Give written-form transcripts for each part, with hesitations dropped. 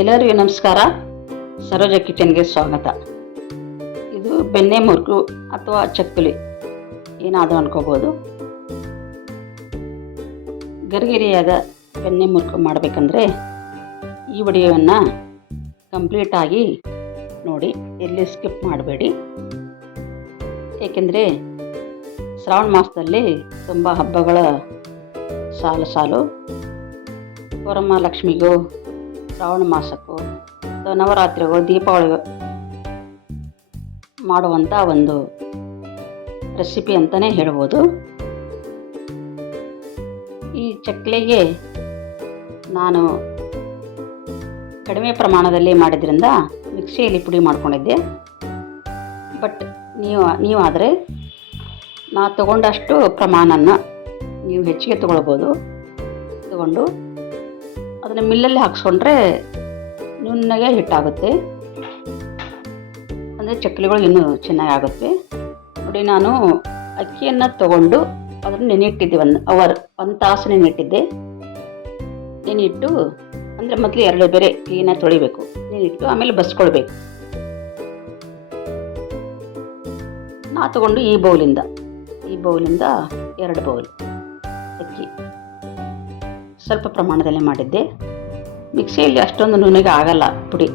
ಎಲ್ಲರಿಗೂ ನಮಸ್ಕಾರ. ಸರೋಜ ಕಿಚನ್ಗೆ ಸ್ವಾಗತ. ಇದು ಬೆಣ್ಣೆ ಮುರುಕು ಅಥವಾ ಚಕ್ಕುಲಿ ಏನಾದರೂ ಅನ್ಕೋಬೋದು. ಗರಿಗರಿಯಾದ ಬೆಣ್ಣೆ ಮುರುಕು ಮಾಡಬೇಕಂದ್ರೆ ಈ ವಿಡಿಯೋವನ್ನು ಕಂಪ್ಲೀಟಾಗಿ ನೋಡಿ, ಎಲ್ಲಿ ಸ್ಕಿಪ್ ಮಾಡಬೇಡಿ. ಏಕೆಂದರೆ ಶ್ರಾವಣ ಮಾಸದಲ್ಲಿ ತುಂಬ ಹಬ್ಬಗಳ ಸಾಲು ವರಮಹಾಲಕ್ಷ್ಮಿಗೂ, ಶ್ರಾವಣ ಮಾಸಕ್ಕೂ, ನವರಾತ್ರಿಗೂ, ದೀಪಾವಳಿಗೂ ಮಾಡುವಂಥ ಒಂದು ರೆಸಿಪಿ ಅಂತಲೇ ಹೇಳ್ಬೋದು. ಈ ಚಕ್ಕಲಿಗೆ ನಾನು ಕಡಿಮೆ ಪ್ರಮಾಣದಲ್ಲಿ ಮಾಡಿದ್ರಿಂದ ಮಿಕ್ಸಿಯಲ್ಲಿ ಪುಡಿ ಮಾಡ್ಕೊಂಡಿದ್ದೆ. ಬಟ್ ನೀವಾದರೆ ನಾ ತಗೊಂಡಷ್ಟು ಪ್ರಮಾಣನ ನೀವು ಹೆಚ್ಚಿಗೆ ತಗೊಳ್ಬೋದು. ತಗೊಂಡು ಅದನ್ನು ಮಿಲ್ಲಲ್ಲಿ ಹಾಕ್ಸ್ಕೊಂಡ್ರೆ ನುಣ್ಣಗೆ ಹಿಟ್ಟಾಗುತ್ತೆ, ಅಂದರೆ ಚಕ್ಕಲಿಗಳು ಇನ್ನೂ ಚೆನ್ನಾಗಿ ಆಗುತ್ತೆ. ನೋಡಿ, ನಾನು ಅಕ್ಕಿಯನ್ನು ತಗೊಂಡು ಅದನ್ನು ನೆನೆಯಿಟ್ಟಿದ್ದೆ. 1 ತಾಸು ನೆನೆಯಿಟ್ಟಿದ್ದೆ. ನೆನೆಯಿಟ್ಟು ಅಂದರೆ ಮೊದಲು 2 ಬೇರೆ ಕ್ಲೀನಾಗಿ ತೊಳಿಬೇಕು. ನೆನೆಯಿಟ್ಟು ಆಮೇಲೆ ಬಸ್ಕೊಳ್ಬೇಕು. ನಾ ತಗೊಂಡು ಈ ಬೌಲಿಂದ 2 ಬೌಲ್ ಅಕ್ಕಿ ಸ್ವಲ್ಪ ಪ್ರಮಾಣದಲ್ಲಿ ಮಾಡಿದ್ದೆ. ಮಿಕ್ಸಿಯಲ್ಲಿ ಅಷ್ಟೊಂದು ನುಣ್ಣಗೆ ಆಗಲ್ಲ ಪುಡಿ,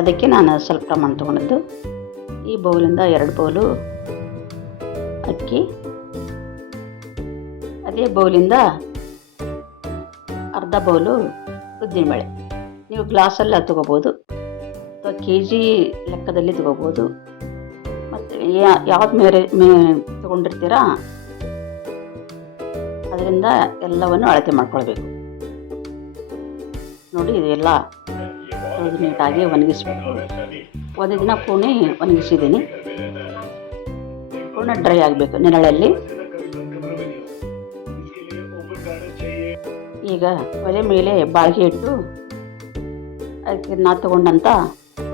ಅದಕ್ಕೆ ನಾನು ಸ್ವಲ್ಪ ಪ್ರಮಾಣ ತೊಗೊಂಡಿದ್ದು. ಈ ಬೌಲಿಂದ 2 ಬೌಲು ಅಕ್ಕಿ, ಅದೇ ಬೌಲಿಂದ ಅರ್ಧ ಬೌಲು ಉದ್ದಿನಬೇಳೆ. ನೀವು ಗ್ಲಾಸಲ್ಲಿ ತಗೋಬೋದು ಅಥವಾ KG ಲೆಕ್ಕದಲ್ಲಿ ತಗೋಬೋದು. ಮತ್ತು ಯಾವ್ದು ತಗೊಂಡಿರ್ತೀರಾ ಅದರಿಂದ ಎಲ್ಲವನ್ನು ಅಳತೆ ಮಾಡ್ಕೊಳ್ಬೇಕು. ನೋಡಿ, ಇದೆಲ್ಲ ನೀಟಾಗಿ ಒಣಗಿಸ್ಬೇಕು. 1 ದಿನ ಪೂರ್ಣ ಒಣಗಿಸಿದ್ದೀನಿ. ಪೂರ್ಣ ಡ್ರೈ ಆಗಬೇಕು ನೆರಳಲ್ಲಿ. ಈಗ ಒಲೆ ಮೇಲೆ ಬಾಳಿಗೆ ಇಟ್ಟು ಅದಕ್ಕೆ ನಾ ತಗೊಂಡಂಥ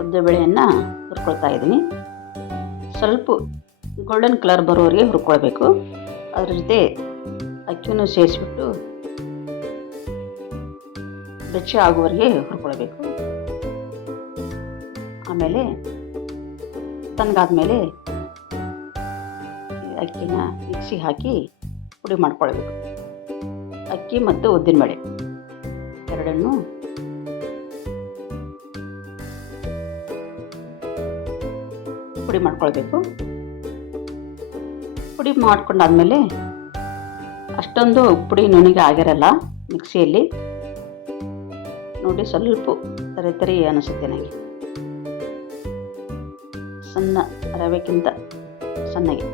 ಉದ್ದಿನಬೇಳೆಯನ್ನು ಹುರ್ಕೊಳ್ತಾ ಇದ್ದೀನಿ. ಸ್ವಲ್ಪ ಗೋಲ್ಡನ್ ಕಲರ್ ಬರೋವರೆಗೆ ಹುರ್ಕೊಳ್ಬೇಕು. ಅದ್ರ ಜೊತೆ ಅಕ್ಕಿಯನ್ನು ಸೇರಿಸ್ಬಿಟ್ಟು ಬೆಚ್ಚ ಆಗುವವರೆಗೆ ಹುರ್ಕೊಳ್ಬೇಕು. ಆಮೇಲೆ ತಣ್ಣಗಾದ್ಮೇಲೆ ಅಕ್ಕಿನ ಮಿಕ್ಸಿ ಹಾಕಿ ಪುಡಿ ಮಾಡ್ಕೊಳ್ಬೇಕು. ಅಕ್ಕಿ ಮತ್ತು ಉದ್ದಿನಬೇಳೆ ಎರಡನ್ನೂ ಪುಡಿ ಮಾಡ್ಕೊಳ್ಬೇಕು. ಪುಡಿ ಮಾಡ್ಕೊಂಡಾದ್ಮೇಲೆ ಅಷ್ಟೊಂದು ಪುಡಿ ನುಣ್ಣಗೆ ಆಗಿರಲ್ಲ ಮಿಕ್ಸಿಯಲ್ಲಿ. ನೋಡಿ, ಸ್ವಲ್ಪ ತರಿ ಅನಿಸುತ್ತೆ ನನಗೆ. ಸಣ್ಣ ರವೆಕ್ಕಿಂತ ಸಣ್ಣಗೆ.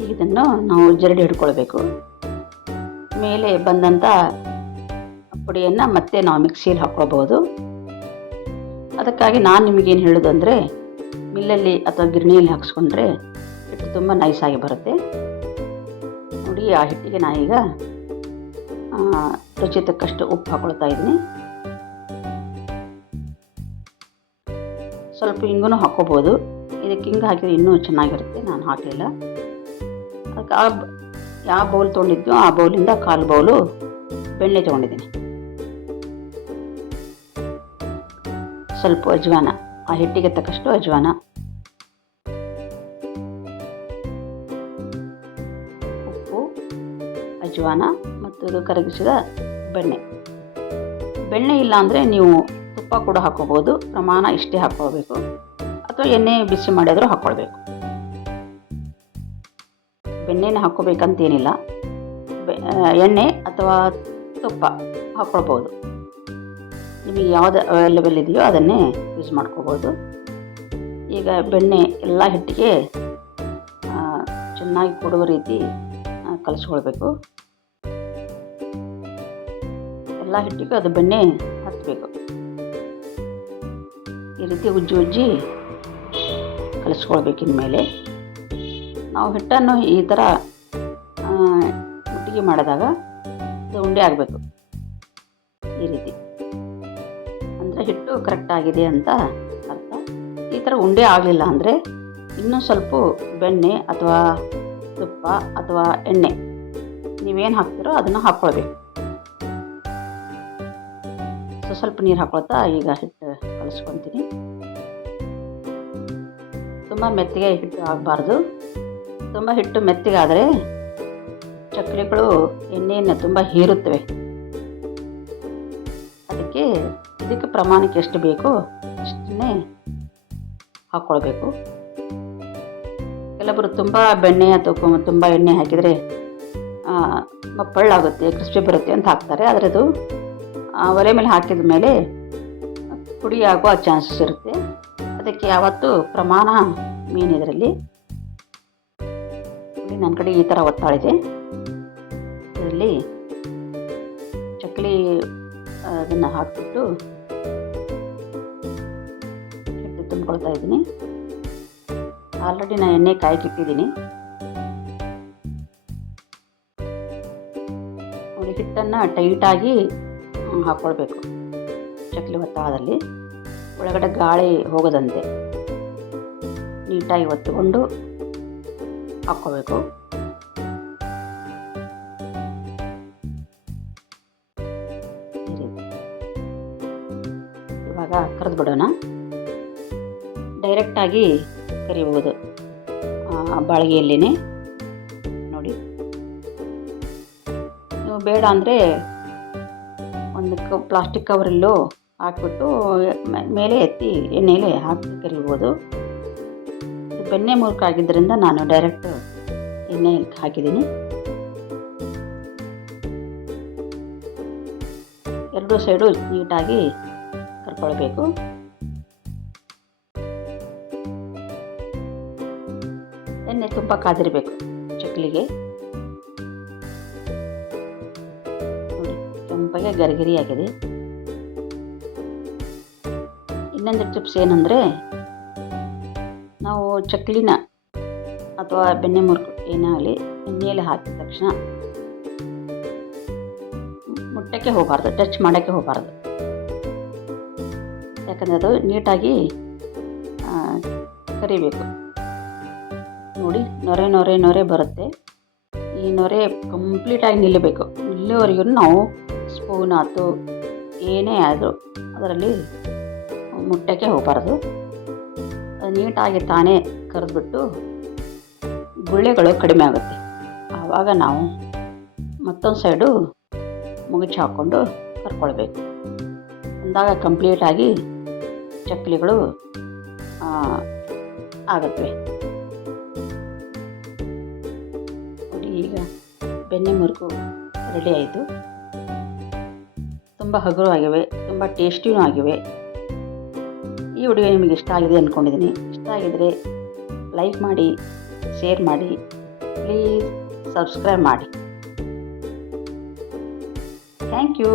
ಈಗ ಇದನ್ನು ನಾವು ಜರಡಿ ಹಿಡ್ಕೊಳ್ಬೇಕು. ಮೇಲೆ ಬಂದಂಥ ಪುಡಿಯನ್ನು ಮತ್ತೆ ನಾವು ಮಿಕ್ಸಿಯಲ್ಲಿ ಹಾಕ್ಕೊಳ್ಬೋದು. ಅದಕ್ಕಾಗಿ ನಾನು ನಿಮಗೇನು ಹೇಳೋದು ಅಂದರೆ, ಮಿಲ್ಲಲ್ಲಿ ಅಥವಾ ಗಿರಣಿಯಲ್ಲಿ ಹಾಕ್ಸ್ಕೊಂಡ್ರೆ ಹಿಟ್ಟು ತುಂಬ ನೈಸಾಗಿ ಬರುತ್ತೆ. ನೋಡಿ, ಆ ಹಿಟ್ಟಿಗೆ ನಾನೀಗ ರುಚಿ ತಕ್ಕಷ್ಟು ಉಪ್ಪು ಹಾಕೊಳ್ತಾ ಇದ್ದೀನಿ. ಸ್ವಲ್ಪ ಹಿಂಗೂ ಹಾಕ್ಕೋಬೋದು. ಇದಕ್ಕೆ ಹಿಂಗೆ ಹಾಕಿದ್ರೆ ಇನ್ನೂ ಚೆನ್ನಾಗಿರುತ್ತೆ. ನಾನು ಹಾಕಲಿಲ್ಲ. ಅದಕ್ಕೆ ಯಾವ ಬೌಲ್ ತೊಗೊಂಡಿದ್ದು ಆ ಬೌಲಿಂದ 1/4 ಬೌಲು ಬೆಣ್ಣೆ ತೊಗೊಂಡಿದ್ದೀನಿ. ಸ್ವಲ್ಪ ಅಜ್ವಾನ, ಆ ಹಿಟ್ಟಿಗೆ ತಕ್ಕಷ್ಟು ಅಜ್ವಾನ, ಉಪ್ಪು, ಅಜ್ವಾನ ಮತ್ತು ಇದು ಕರಗಿಸಿದ ಬೆಣ್ಣೆ ಇಲ್ಲ ಅಂದರೆ ನೀವು ತುಪ್ಪ ಕೂಡ ಹಾಕೋಬೋದು. ಪ್ರಮಾಣ ಇಷ್ಟೇ ಹಾಕ್ಕೋಬೇಕು. ಅಥವಾ ಎಣ್ಣೆ ಬಿಸಿ ಮಾಡಿದರೂ ಹಾಕ್ಕೊಳ್ಬೇಕು. ಬೆಣ್ಣೆನ ಹಾಕ್ಕೋಬೇಕಂತೇನಿಲ್ಲ. ಎಣ್ಣೆ ಅಥವಾ ತುಪ್ಪ ಹಾಕ್ಕೊಳ್ಬೋದು. ನಿಮಗೆ ಯಾವುದು ಅವೈಲೇಬಲ್ ಇದೆಯೋ ಅದನ್ನೇ ಯೂಸ್ ಮಾಡ್ಕೋಬೋದು. ಈಗ ಬೆಣ್ಣೆ ಎಲ್ಲ ಹಿಟ್ಟಿಗೆ ಚೆನ್ನಾಗಿ ಕೊಡುವ ರೀತಿ ಕಲಿಸ್ಕೊಳ್ಬೇಕು. ಎಲ್ಲ ಹಿಟ್ಟಿಗೂ ಅದು ಬೆಣ್ಣೆ ಹತ್ತಬೇಕು. ಈ ರೀತಿ ಉಜ್ಜಿ ಕಲಿಸ್ಕೊಳ್ಬೇಕಿನ ಮೇಲೆ ನಾವು ಹಿಟ್ಟನ್ನು ಈ ಥರ ಮುಟ್ಟಿಗೆ ಮಾಡಿದಾಗ ಅದು ಉಂಡೆ ಆಗಬೇಕು. ಈ ರೀತಿ ಅಂದರೆ ಹಿಟ್ಟು ಕರೆಕ್ಟ್ ಆಗಿದೆ ಅಂತ ಅರ್ಥ. ಈ ಥರ ಉಂಡೆ ಆಗಲಿಲ್ಲ ಅಂದರೆ ಇನ್ನೂ ಸ್ವಲ್ಪ ಬೆಣ್ಣೆ ಅಥವಾ ತುಪ್ಪ ಅಥವಾ ಎಣ್ಣೆ ನೀವೇನು ಹಾಕ್ತೀರೋ ಅದನ್ನು ಹಾಕ್ಕೊಳ್ಬೇಕು. ಸ್ವಲ್ಪ ನೀರು ಹಾಕೊಳ್ತಾ ಈಗ ಹಿಟ್ಟು ಕಲಿಸ್ಕೊತೀನಿ. ತುಂಬ ಮೆತ್ತಗೆ ಹಿಟ್ಟು ಆಗಬಾರ್ದು. ತುಂಬ ಹಿಟ್ಟು ಮೆತ್ತಗಾದರೆ ಚಕ್ಕುಲಿಗಳು ಎಣ್ಣೆಯನ್ನು ತುಂಬ ಹೀರುತ್ತವೆ. ಇದಕ್ಕೆ ಪ್ರಮಾಣಕ್ಕೆ ಎಷ್ಟು ಬೇಕೋ ಅಷ್ಟನ್ನೇ ಹಾಕ್ಕೊಳ್ಬೇಕು. ಕೆಲವರು ತುಂಬ ಬೆಣ್ಣೆ ಅಥವಾ ತುಂಬ ಎಣ್ಣೆ ಹಾಕಿದರೆ ಪಳ್ಳಾಗುತ್ತೆ, ಕ್ರಿಸ್ಪಿ ಬರುತ್ತೆ ಅಂತ ಹಾಕ್ತಾರೆ. ಆದರೆ ಅದು ಒಲೆ ಮೇಲೆ ಹಾಕಿದ ಮೇಲೆ ಪುಡಿ ಆಗುವ ಚಾನ್ಸಸ್ ಇರುತ್ತೆ. ಅದಕ್ಕೆ ಯಾವತ್ತೂ ಪ್ರಮಾಣ ಮೇನ್ ಇದರಲ್ಲಿ. ನನ್ನ ಕಡೆ ಈ ಥರ ಒತ್ತಾಳಿದೆ. ಇದರಲ್ಲಿ ಚಕ್ಕಲಿ ಅದನ್ನು ಹಾಕಿಬಿಟ್ಟು ಹಿಟ್ಟು ತುಂಬ್ಕೊಳ್ತಾ ಇದ್ದೀನಿ. ಆಲ್ರೆಡಿ ನಾನು ಎಣ್ಣೆ ಕಾಯ್ಕಿಟ್ಟಿದ್ದೀನಿ. ನೋಡಿ, ಹಿಟ್ಟನ್ನು ಟೈಟಾಗಿ ಹಾಕ್ಕೊಳ್ಬೇಕು. ಚಕ್ಕಲಿ ಒತ್ತಡದಲ್ಲಿ ಒಳಗಡೆ ಗಾಳಿ ಹೋಗದಂತೆ ನೀಟಾಗಿ ಒತ್ತುಕೊಂಡು ಹಾಕ್ಕೋಬೇಕು. ಇವಾಗ ಕರೆದು ಬಿಡೋಣ. ಡೈರೆಕ್ಟಾಗಿ ಕರಿಬಹುದು ಬಾಳಿಗೆಯಲ್ಲೇ. ನೋಡಿ, ನೀವು ಬೇಡ ಅಂದರೆ ಒಂದು ಪ್ಲಾಸ್ಟಿಕ್ ಕವರಲ್ಲೂ ಹಾಕ್ಬಿಟ್ಟು ಮೇಲೆ ಎತ್ತಿ ಎಣ್ಣೆಯಲ್ಲಿ ಹಾಕಿ ಕರಿಬೋದು. ಬೆಣ್ಣೆ ಮುರುಕು ಆಗಿದ್ದರಿಂದ ನಾನು ಡೈರೆಕ್ಟ್ ಎಣ್ಣೆಯಲ್ಲಿ ಹಾಕಿದ್ದೀನಿ. ಎರಡೂ ಸೈಡು ನೀಟಾಗಿ ಕರ್ಕೊಳ್ಬೇಕು. ಎಣ್ಣೆ ತುಂಬ ಕಾದಿರಬೇಕು ಚಕ್ಕಲಿಗೆ. ನೋಡಿ, ಕೆಂಪಗೆ ಗರಿಗರಿಯಾಗಿದೆ. ಇನ್ನೊಂದು ಟಿಪ್ಸ್ ಏನಂದರೆ, ನಾವು ಚಕ್ಕಲಿನ ಅಥವಾ ಬೆಣ್ಣೆ ಮುರುಕು ಏನಾಗಲಿ ಎಣ್ಣೆಯಲ್ಲಿ ಹಾಕಿದ ತಕ್ಷಣ ಮುಟ್ಟಕ್ಕೆ ಹೋಗಬಾರ್ದು, ಟಚ್ ಮಾಡೋಕ್ಕೆ ಹೋಗಬಾರ್ದು. ಯಾಕಂದರೆ ಅದು ನೀಟಾಗಿ ಕರಿಬೇಕು. ನೋಡಿ, ನೊರೆ ನೊರೆ ನೊರೆ ಬರುತ್ತೆ. ಈ ನೊರೆ ಕಂಪ್ಲೀಟಾಗಿ ನಿಲ್ಲಬೇಕು. ನಿಲ್ಲೋವರೆಗೂ ನಾವು ಸ್ಪೂನ್ ಆಯ್ತು ಏನೇ ಆದರೂ ಅದರಲ್ಲಿ ಮುಟ್ಟಕ್ಕೆ ಹೋಗಬಾರ್ದು. ಅದು ನೀಟಾಗಿ ತಾನೇ ಕರೆದ್ಬಿಟ್ಟು ಗುಳ್ಳೆಗಳು ಕಡಿಮೆ ಆಗುತ್ತೆ. ಆವಾಗ ನಾವು ಮತ್ತೊಂದು ಸೈಡು ಮುಗಿಚಿ ಹಾಕ್ಕೊಂಡು ಕರ್ಕೊಳ್ಬೇಕು. ಅಂದಾಗ ಕಂಪ್ಲೀಟಾಗಿ ಚಕ್ಕಲಿಗಳು ಆಗುತ್ತವೆ. ನೋಡಿ, ಈಗ ಬೆಣ್ಣೆ ಮುರುಕು ರೆಡಿ ಆಯಿತು. ತುಂಬ ಹಗುರವಾಗಿವೆ, ತುಂಬ ಟೇಸ್ಟಿನೂ ಆಗಿವೆ. ಈ ವಿಡಿಯೋ ನಿಮಗೆ ಇಷ್ಟ ಆಗಿದೆ ಅಂದ್ಕೊಂಡಿದ್ದೀನಿ. ಇಷ್ಟ ಆಗಿದರೆ ಲೈಕ್ ಮಾಡಿ, ಶೇರ್ ಮಾಡಿ, ಪ್ಲೀಸ್ ಸಬ್ಸ್ಕ್ರೈಬ್ ಮಾಡಿ. Thank you.